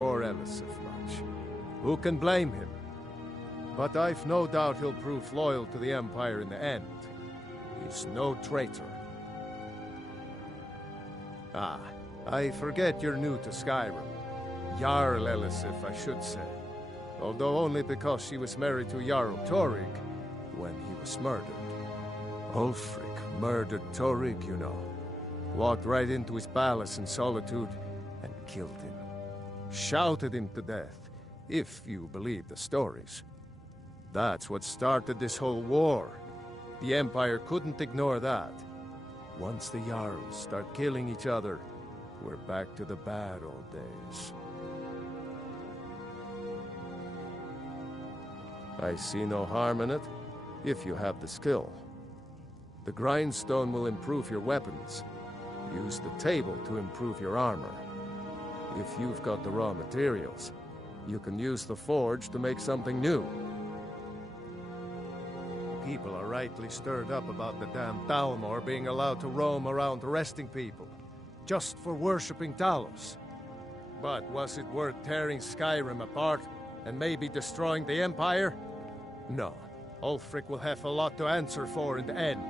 or Elisif much. Who can blame him? But I've no doubt he'll prove loyal to the Empire in the end. He's no traitor. Ah, I forget you're new to Skyrim. Jarl Elisif, I should say. Although only because she was married to Jarl Torygg when he was murdered. Ulfric murdered Torygg, you know. Walked right into his palace in Solitude and killed him. Shouted him to death, if you believe the stories. That's what started this whole war. The Empire couldn't ignore that. Once the Jarls start killing each other, we're back to the bad old days. I see no harm in it, if you have the skill. The grindstone will improve your weapons. Use the table to improve your armor. If you've got the raw materials, you can use the forge to make something new. People are rightly stirred up about the damn Thalmor being allowed to roam around arresting people, just for worshipping Talos. But was it worth tearing Skyrim apart and maybe destroying the Empire? No. Ulfric will have a lot to answer for in the end.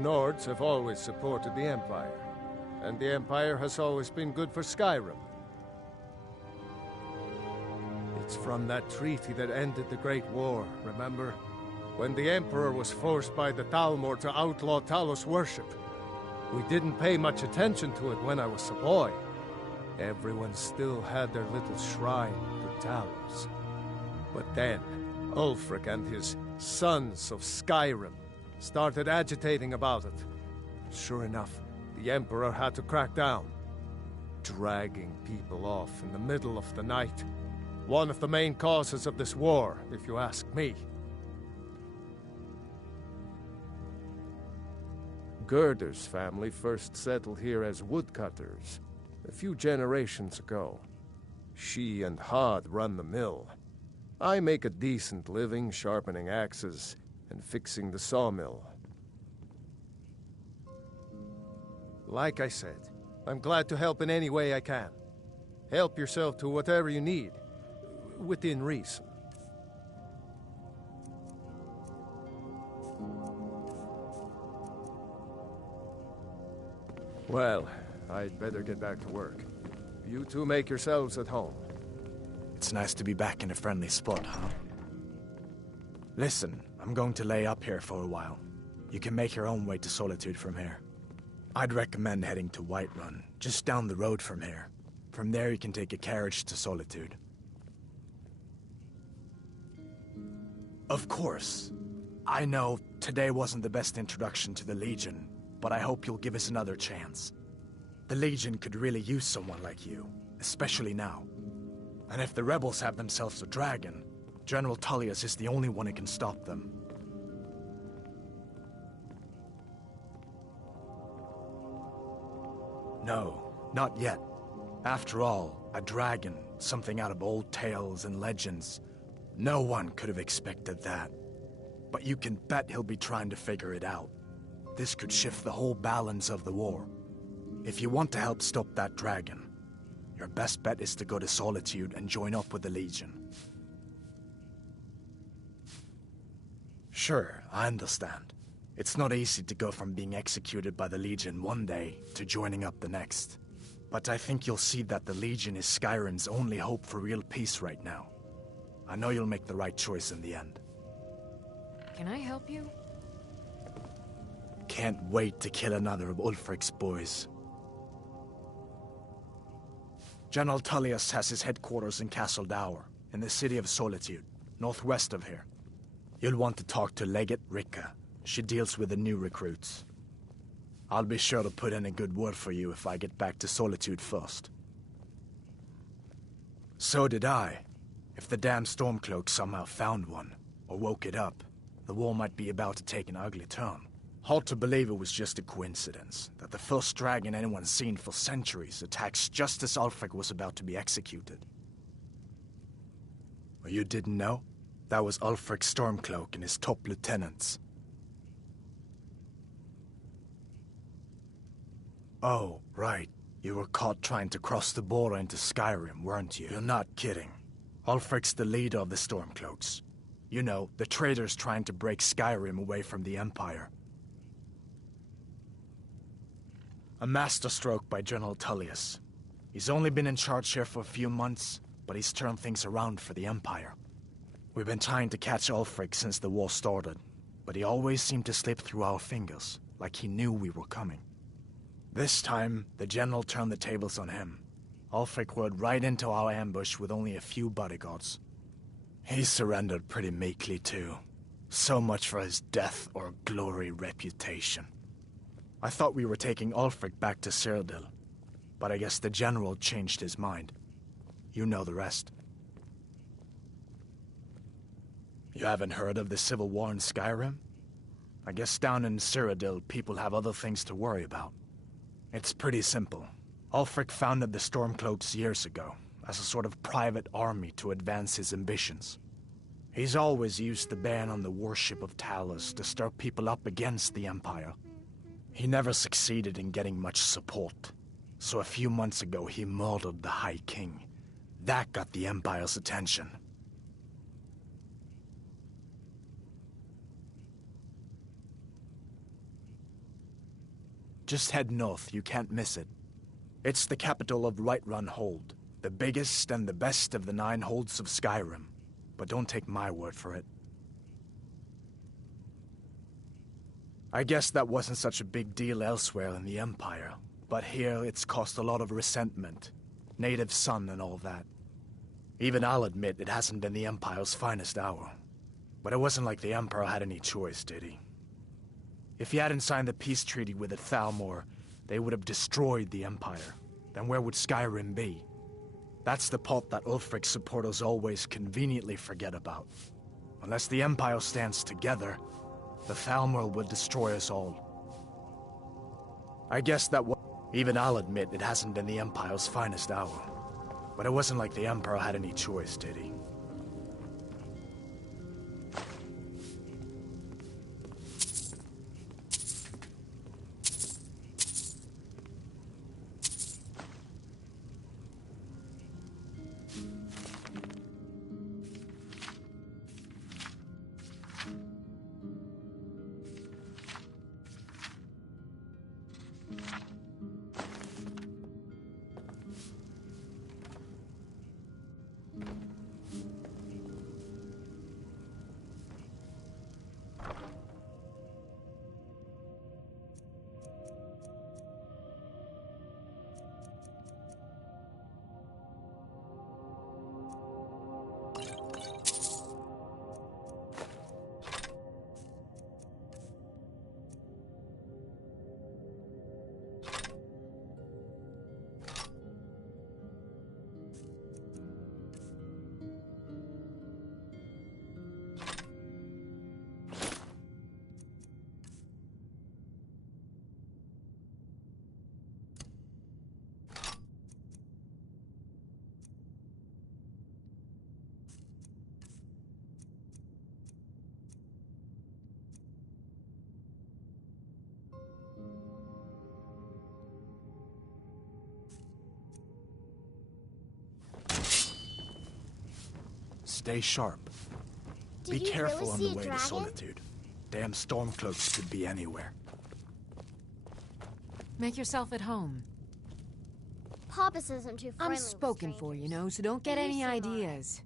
Nords have always supported the Empire, and the Empire has always been good for Skyrim. It's from that treaty that ended the Great War, remember? When the Emperor was forced by the Thalmor to outlaw Talos worship. We didn't pay much attention to it when I was a boy. Everyone still had their little shrine to Talos. But then, Ulfric and his Sons of Skyrim started agitating about it. Sure enough, the Emperor had to crack down. Dragging people off in the middle of the night. One of the main causes of this war, if you ask me. Gerder's family first settled here as woodcutters, a few generations ago. She and Hod run the mill. I make a decent living sharpening axes and fixing the sawmill. Like I said, I'm glad to help in any way I can. Help yourself to whatever you need, within reason. Well, I'd better get back to work. You two make yourselves at home. It's nice to be back in a friendly spot, huh? Listen, I'm going to lay up here for a while. You can make your own way to Solitude from here. I'd recommend heading to Whiterun, just down the road from here. From there you can take a carriage to Solitude. Of course. I know today wasn't the best introduction to the Legion, but I hope you'll give us another chance. The Legion could really use someone like you, especially now. And if the rebels have themselves a dragon, General Tullius is the only one who can stop them. No, not yet. After all, a dragon, something out of old tales and legends. No one could have expected that. But you can bet he'll be trying to figure it out. This could shift the whole balance of the war. If you want to help stop that dragon, your best bet is to go to Solitude and join up with the Legion. Sure, I understand. It's not easy to go from being executed by the Legion one day to joining up the next. But I think you'll see that the Legion is Skyrim's only hope for real peace right now. I know you'll make the right choice in the end. Can I help you? Can't wait to kill another of Ulfric's boys. General Tullius has his headquarters in Castle Dower, in the city of Solitude, northwest of here. You'll want to talk to Legate Ricka. She deals with the new recruits. I'll be sure to put in a good word for you if I get back to Solitude first. So did I. If the damn Stormcloak somehow found one, or woke it up, the war might be about to take an ugly turn. Hard to believe it was just a coincidence, that the first dragon anyone's seen for centuries attacks just as Ulfric was about to be executed. Or you didn't know? That was Ulfric's Stormcloak and his top lieutenants. Oh, right. You were caught trying to cross the border into Skyrim, weren't you? You're not kidding. Ulfric's the leader of the Stormcloaks. You know, the traitors trying to break Skyrim away from the Empire. A masterstroke by General Tullius. He's only been in charge here for a few months, but he's turned things around for the Empire. We've been trying to catch Ulfric since the war started, but he always seemed to slip through our fingers, like he knew we were coming. This time, the General turned the tables on him. Ulfric rode right into our ambush with only a few bodyguards. He surrendered pretty meekly, too. So much for his death or glory reputation. I thought we were taking Ulfric back to Cyrodiil, but I guess the General changed his mind. You know the rest. You haven't heard of the Civil War in Skyrim? I guess down in Cyrodiil, people have other things to worry about. It's pretty simple. Ulfric founded the Stormcloaks years ago, as a sort of private army to advance his ambitions. He's always used the ban on the worship of Talos to stir people up against the Empire. He never succeeded in getting much support, so a few months ago he murdered the High King. That got the Empire's attention. Just head north, you can't miss it. It's the capital of Whiterun Hold, the biggest and the best of the 9 holds of Skyrim. But don't take my word for it. I guess that wasn't such a big deal elsewhere in the Empire, but here it's caused a lot of resentment. Native son and all that. Even I'll admit it hasn't been the Empire's finest hour. But it wasn't like the Emperor had any choice, did he? If he hadn't signed the peace treaty with the Thalmor, they would have destroyed the Empire. Then where would Skyrim be? That's the part that Ulfric's supporters always conveniently forget about. Unless the Empire stands together, the Thalmor will destroy us all. I guess that even I'll admit it hasn't been the Empire's finest hour. But it wasn't like the Emperor had any choice, did he? Stay sharp. Be careful on the way to Solitude. Damn Stormcloaks could be anywhere. Make yourself at home. Papa says I'm too friendly. I'm spoken for, you know, so don't get any ideas.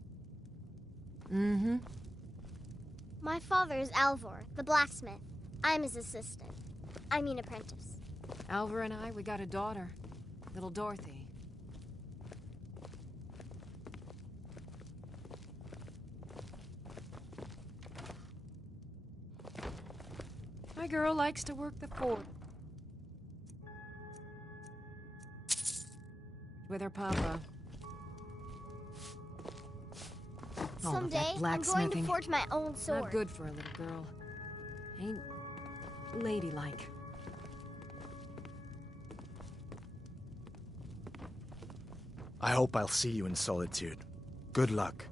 Mm-hmm. My father is Alvor, the blacksmith. I'm his assistant. I mean apprentice. Alvor and we got a daughter. Little Dorothy. My girl likes to work the fort. With her papa. Someday, I'm going to forge my own sword. Not good for a little girl. Ain't ladylike. I hope I'll see you in Solitude. Good luck.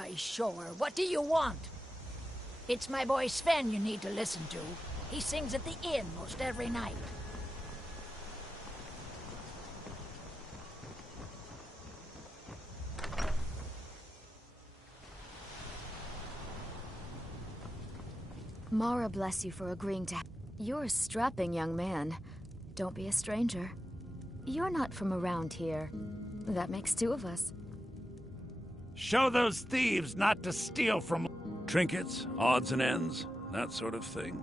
by shore. What do you want? It's my boy Sven you need to listen to. He sings at the inn most every night. Mara bless you for agreeing to... You're a strapping young man. Don't be a stranger. You're not from around here. That makes two of us. Show those thieves not to steal from... Trinkets, odds and ends, that sort of thing.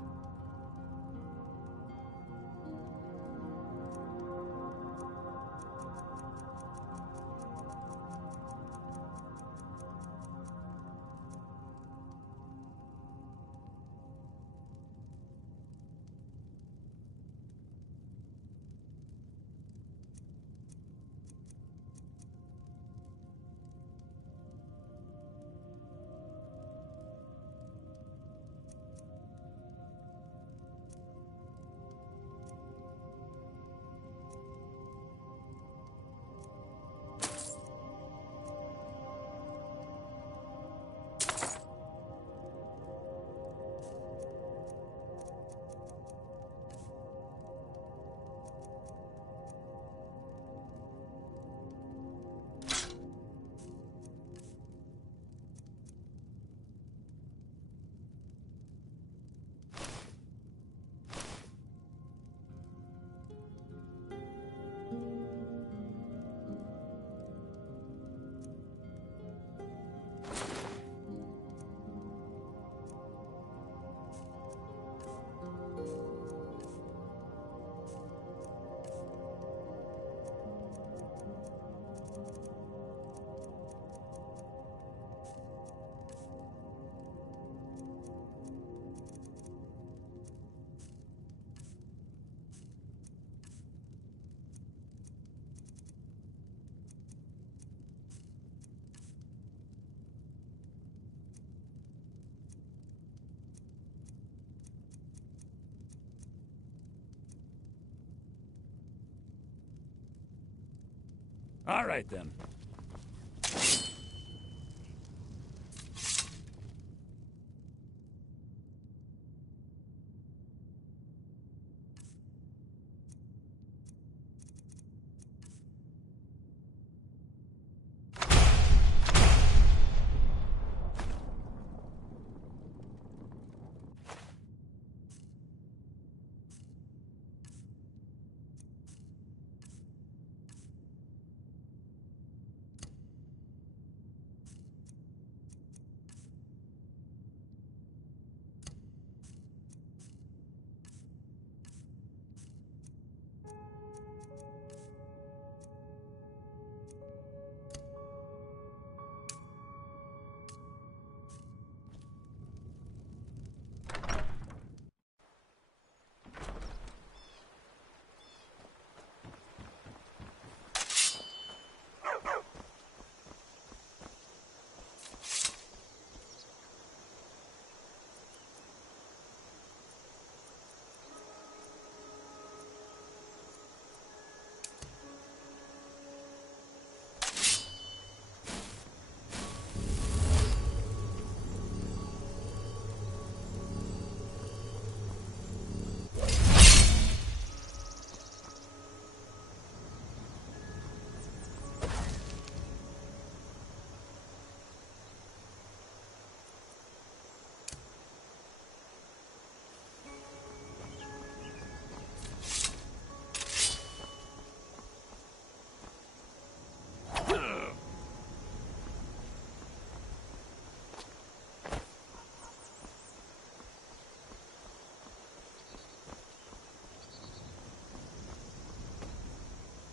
All right, then.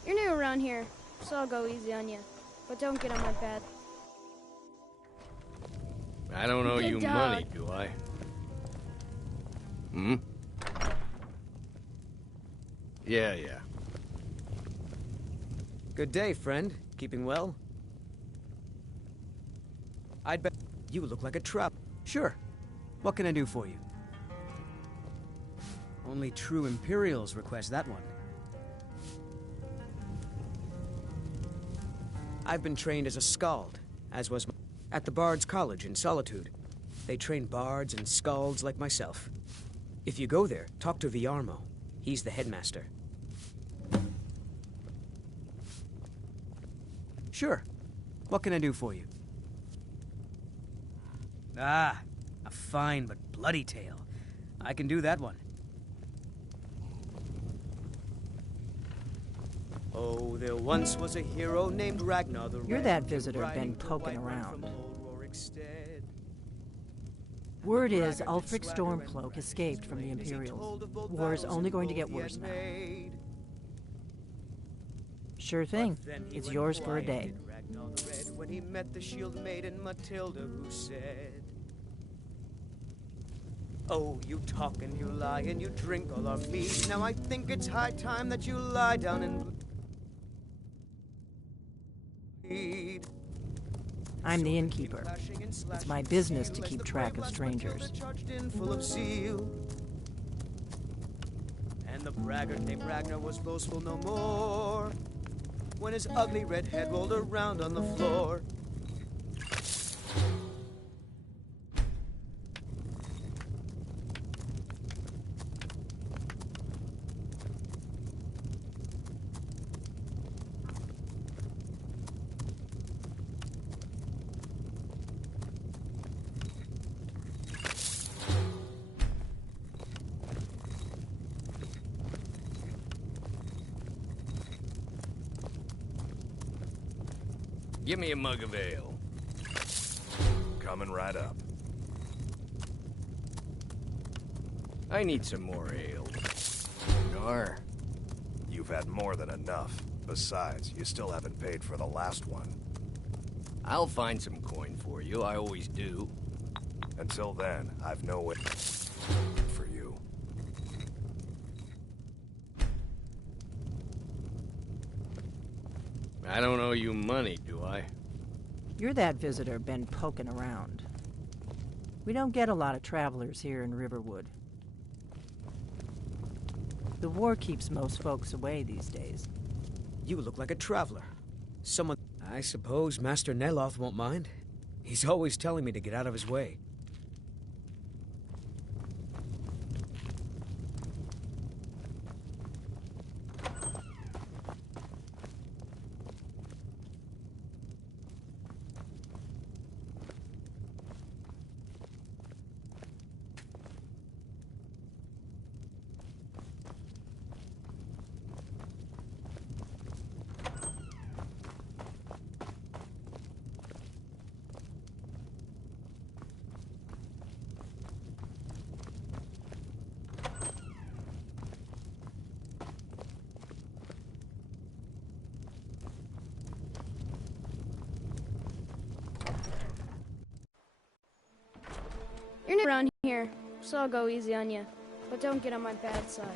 You're new around here, so I'll go easy on you. But don't get on my bed. I don't owe you money, do I? Hmm? Yeah. Good day, friend. Keeping well? I'd bet you look like a trap. Sure. What can I do for you? Only true Imperials request that one. I've been trained as a skald, as was At the Bard's College in Solitude. They train bards and skalds like myself. If you go there, talk to Viarmo. He's the headmaster. Sure. What can I do for you? Ah, a fine but bloody tale. I can do that one. Oh, there once was a hero named Ragnar the Red. You're that visitor been poking around. Word is Ulfric Stormcloak escaped from the Imperials. War is only going to get worse now. Sure thing. It's yours for a day. When he met the shield maiden Matilda, who said, "Oh, you talk and you lie and you drink all our mead. Now I think it's high time that you lie down and bleed." I'm the innkeeper. It's my business to keep track of strangers. Full of zeal. And the braggart named Ragnar was boastful no more when his ugly red head rolled around on the floor. Give me a mug of ale. Coming right up. I need some more ale. Nar. You've had more than enough. Besides, you still haven't paid for the last one. I'll find some coin for you, I always do. Until then, I've no way for you. I don't owe you money, do I? You're that visitor been poking around. We don't get a lot of travelers here in Riverwood. The war keeps most folks away these days. You look like a traveler. Someone... I suppose Master Neloth won't mind. He's always telling me to get out of his way. You're new around here, so I'll go easy on you. But don't get on my bad side.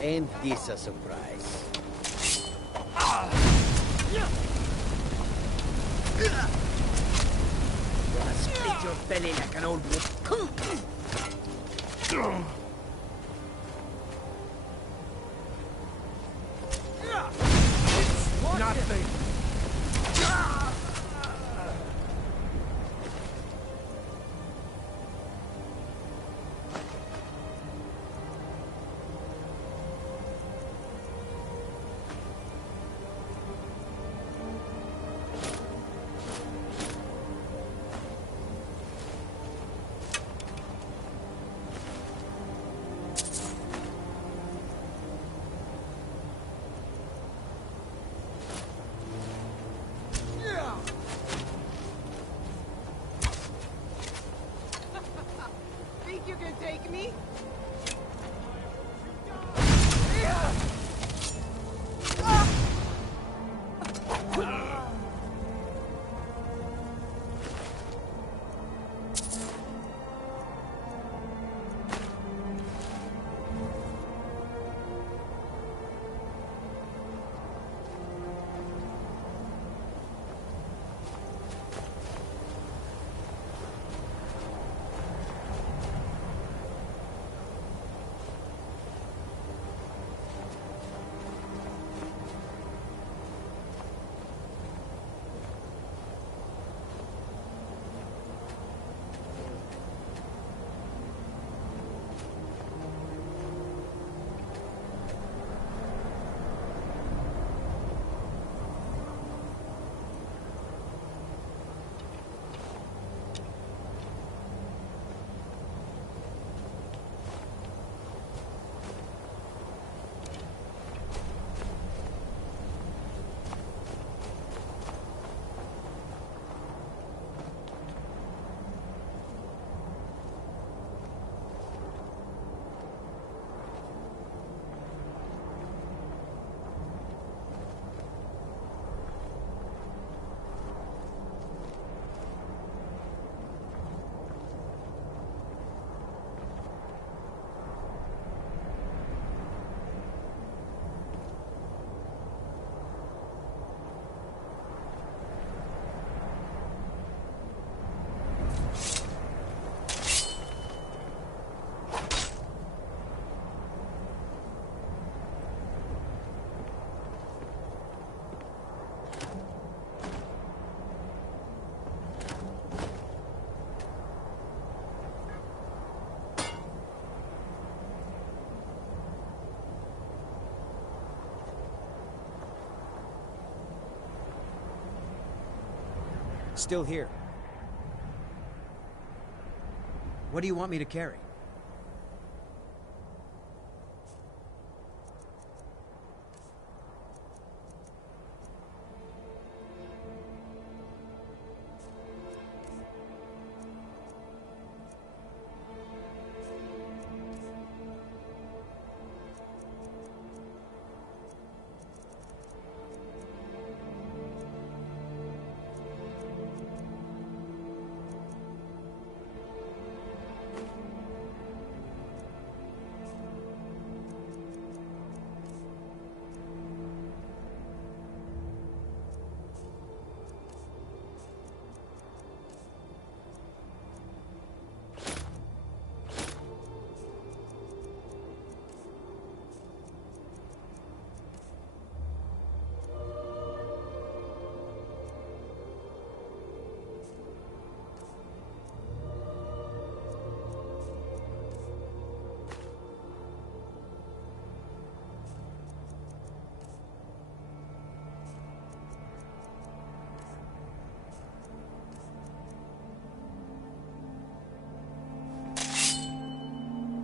Ain't this a surprise? Gonna split your belly like an old wolf. Nothing. Think you can take me? Still here. What do you want me to carry?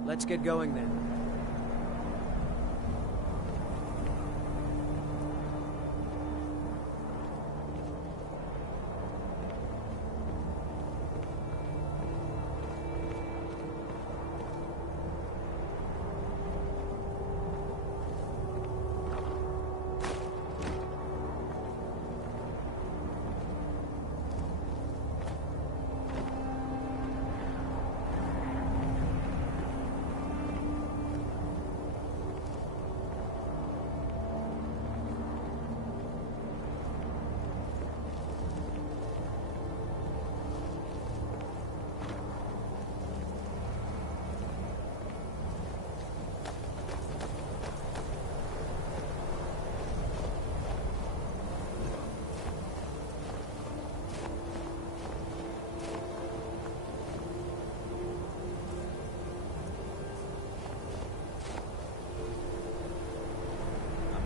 Let's get going then.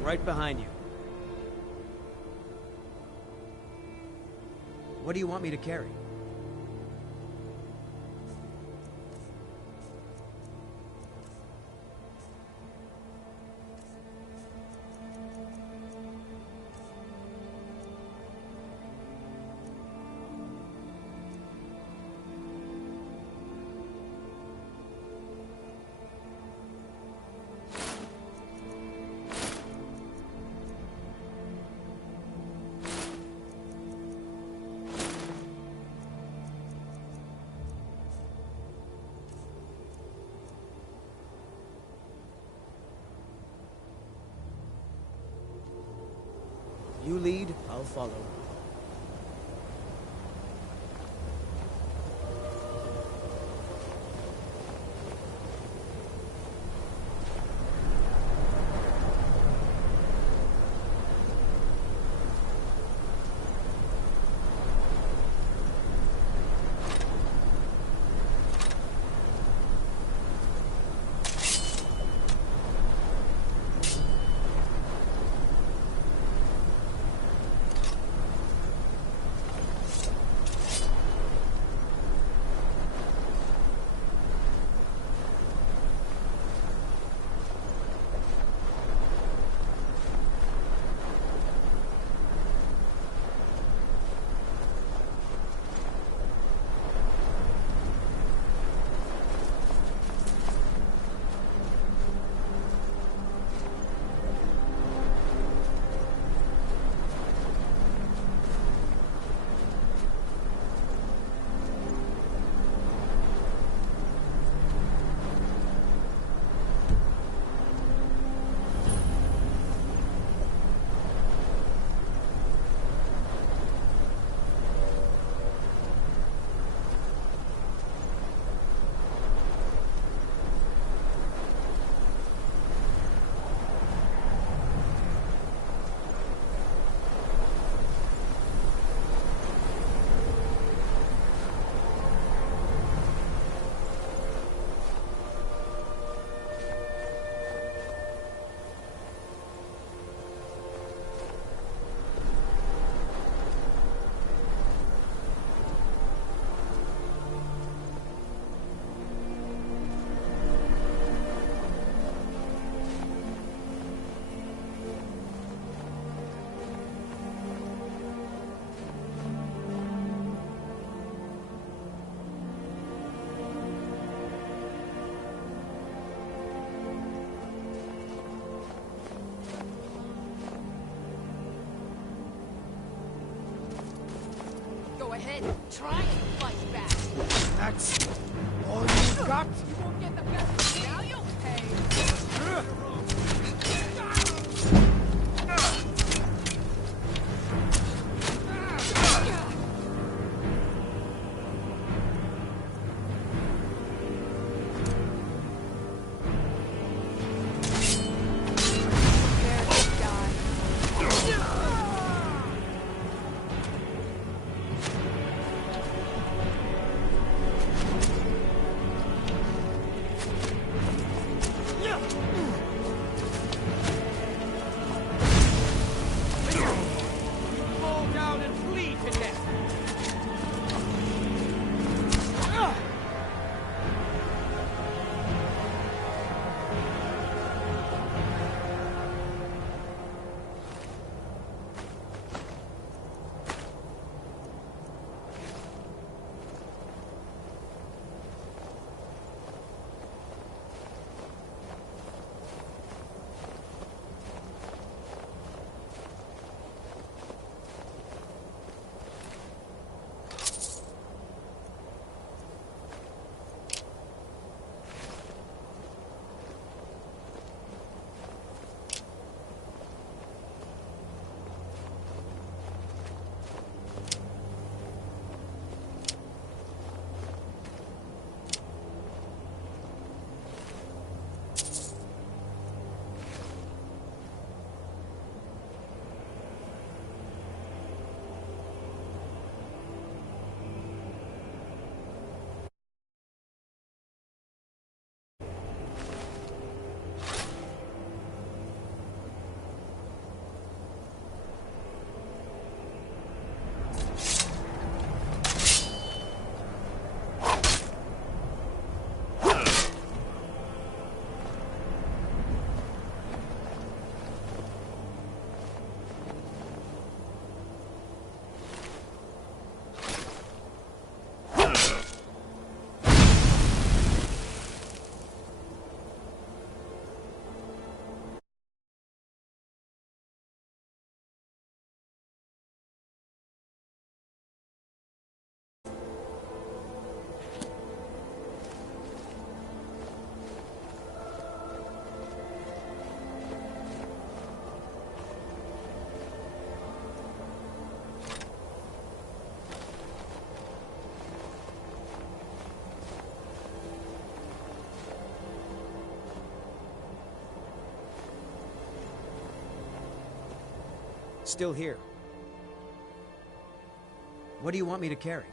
right behind you. What do you want me to carry? You lead, I'll follow. Go ahead, try and fight back. That's all you got? You won't get the best of me. Now you'll pay. Still here. What do you want me to carry?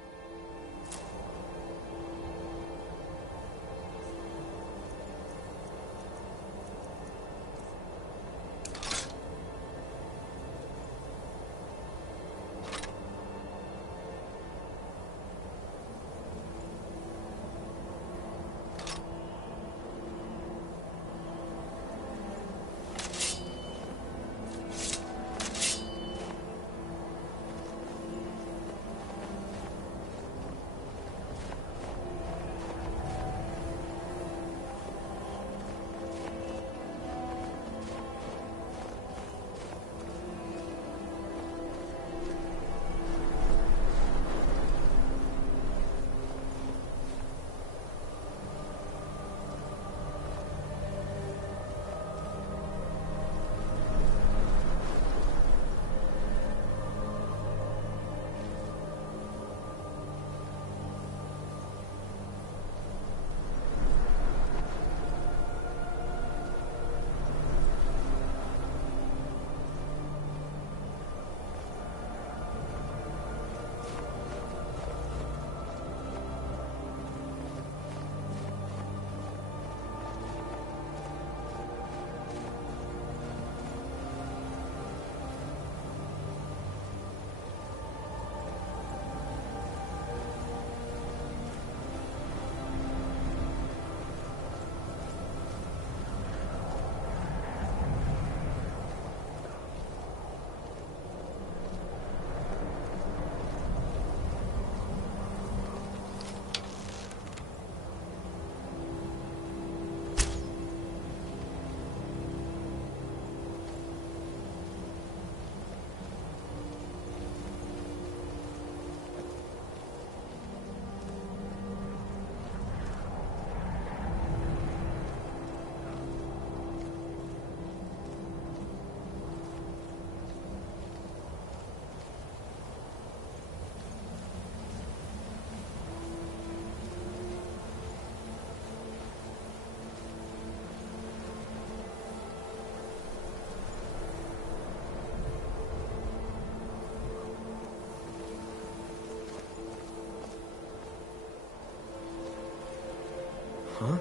Huh?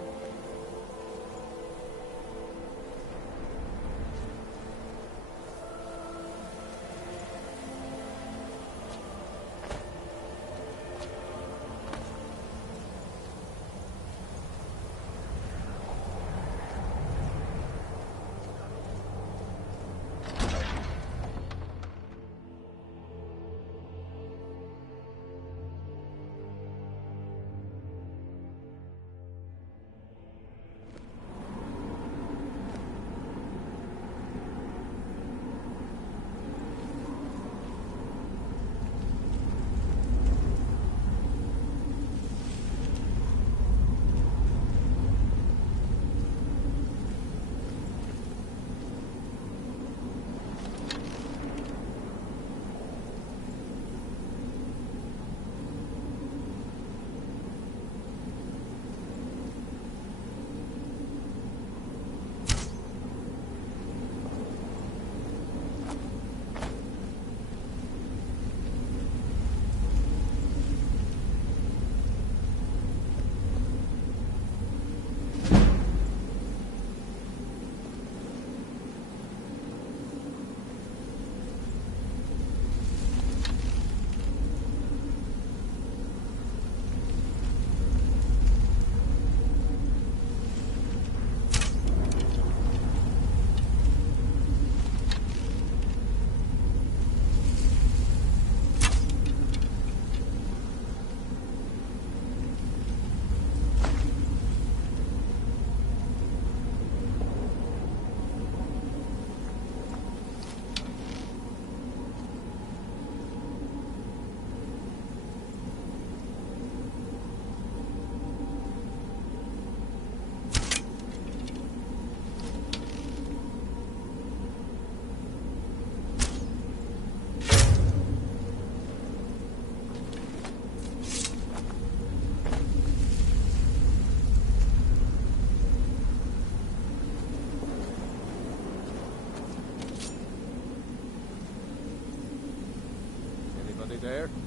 there.